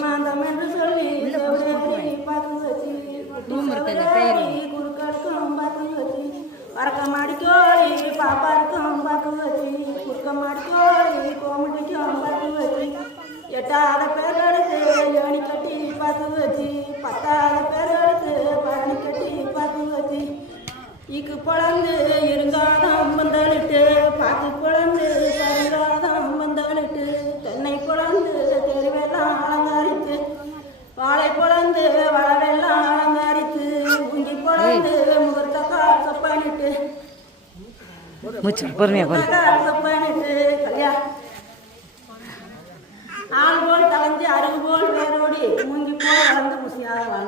மாந்தம் என்று சொல்லி பார்த்து வச்சு குறுக்கடுக்கும் பார்த்து வச்சு பறக்க மாடிக்கோழி பாப்பாருக்கும் பார்த்து வச்சு குறுக்க மாடிக்கோழி கோமட்டிக்கும் பார்த்து வச்சு எட்டாத பேர் எடுத்து ஏணி கட்டி பார்த்து வச்சு பத்தாத பேர் எடுத்து பழனி கட்டி பார்த்து வச்சு இக்கு குழந்து இருங்காதான் வந்தனுட்டு பாக்கு குழந்து சரிங்காதான் வந்தனுட்டு தென்னை குழந்து தெருவெல்லாம் அலங்கரித்து வாழை குழந்து வளவெல்லாம் அலங்கரித்து முங்கி குழந்து முகூர்த்தக்கா சொப்பனிட்டு சொப்பனிட்டு கல்யா ஆள் போல் தலைஞ்சு அருகு போல் வேரோடி மூங்கி போல் வளர்ந்து குசியாக வாழ்ந்து